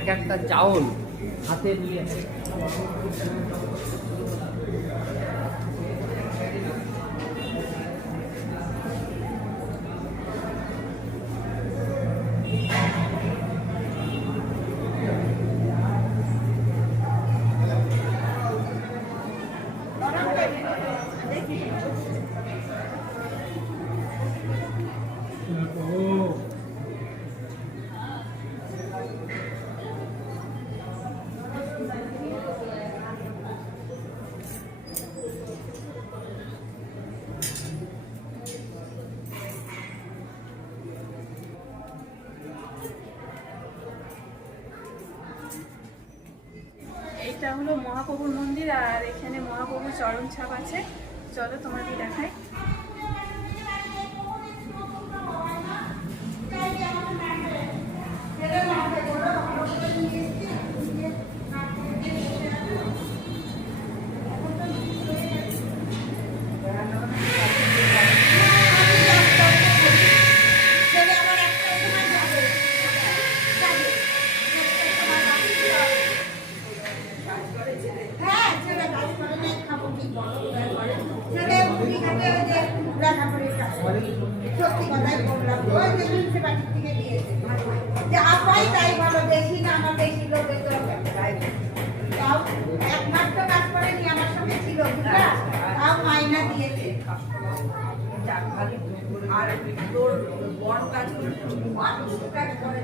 এক একটা চাউল হাতে নিয়ে এটা হলো মহাপ্রভুর মন্দির আর এখানে মহাপ্রভুর চরণ ছাপ আছে। চলো তোমাকে দেখাই। সত্যি কথাই বললাম, ওই যে মিলছে বাড়ির থেকে দিয়েছে যা পাই তাই ভালো, বেশি না আমার বেশি লোকের দরকার তাই তাও এক মাস তো কাজ করেনি আমার সঙ্গে ছিল বুঝলা, তাও মাইনা দিয়েছে। আর তোর বড় কাজ করে কাজ করে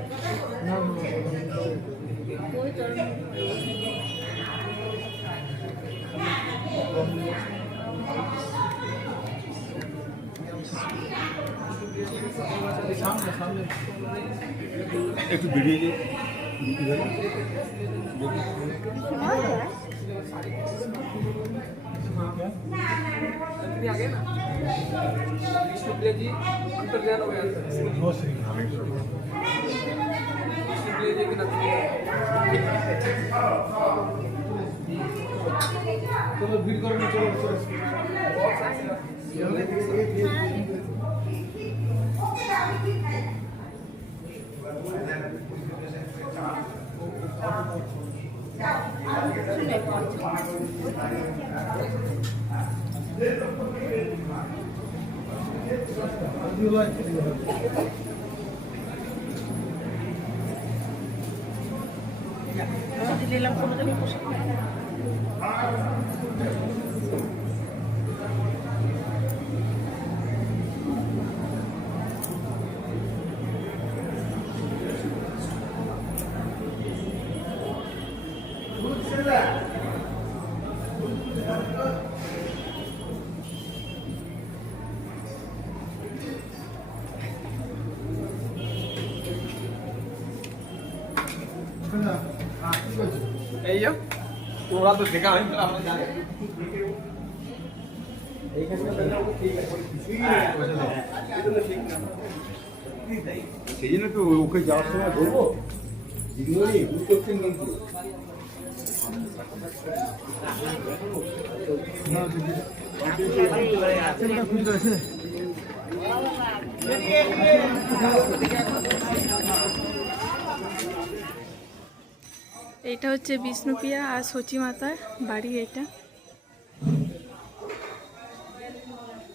একটু বেরিয়ে যে ভিড় করে দিলাম কোনো দিন এই তোরা তো দেখা হয় সেই জন্য তো ওকে যাওয়ার সময় বলবো দিদিমণি ভুল করছেন কিন্তু এইটা হচ্ছে বিষ্ণুপ্রিয়া আর সচি মাতার বাড়ি। এটা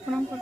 প্রণাম কর।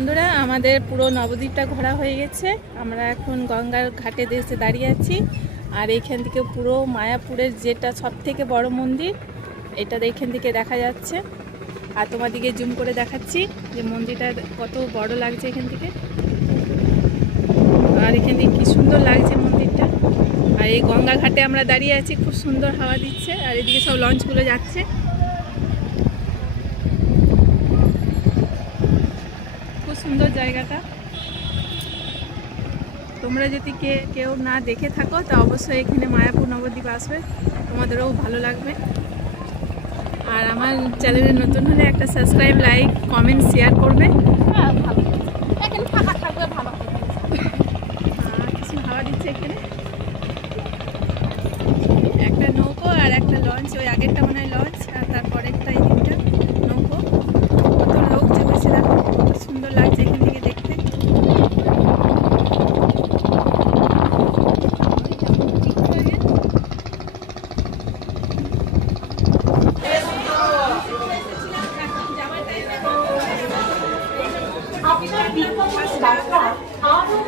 বন্ধুরা, আমাদের পুরো নবদ্বীপটা ঘোরা হয়ে গেছে। আমরা এখন গঙ্গার ঘাটে এসে দাঁড়িয়ে আছি। আর এইখান থেকে পুরো মায়াপুরের যেটা সব থেকে বড় মন্দির, এটা এখান থেকে দেখা যাচ্ছে। আর তোমাদেরকে জুম করে দেখাচ্ছি যে মন্দিরটা কত বড় লাগছে এখান থেকে। আর এখান থেকে কী সুন্দর লাগছে মন্দিরটা। আর এই গঙ্গা ঘাটে আমরা দাঁড়িয়ে আছি, খুব সুন্দর হাওয়া দিচ্ছে। আর এদিকে সব লঞ্চগুলো যাচ্ছে। খুব সুন্দর জায়গাটা। তোমরা যদি কেউ না দেখে থাকো তা অবশ্যই এখানে মায়াপুর নবদ্বীপ আসবে, তোমাদেরও ভালো লাগবে। আর আমার চ্যানেলে নতুন হলে একটা সাবস্ক্রাইব, লাইক, কমেন্ট, শেয়ার করবে। এখানে ফাঁকা থাকবে ভালো। কিছু হাওয়া দিচ্ছে এখানে। একটা নৌকো আর একটা লঞ্চ, ওই আগেরটা মনে হয় লঞ্চ, আর তারপরে একটা এই দিকটা নৌকো। কত লোক চেপেছে দেখো, কত সুন্দর লাগছে এখান থেকে দেখতে।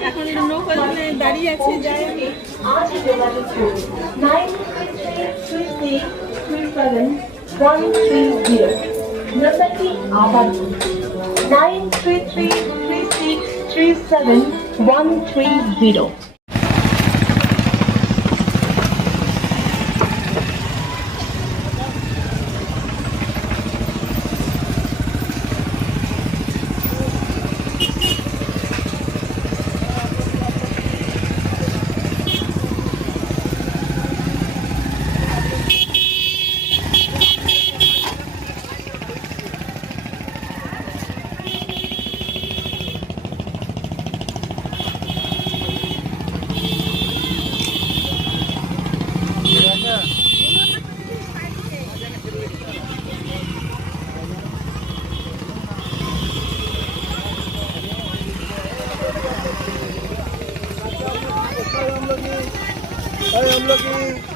এখন নৌকা দাঁড়িয়ে আছে, যাই আমি। आज যোগাযোগ করুন 9333373130 নম্বরটি আবার বলুন 933336373130। हम लोग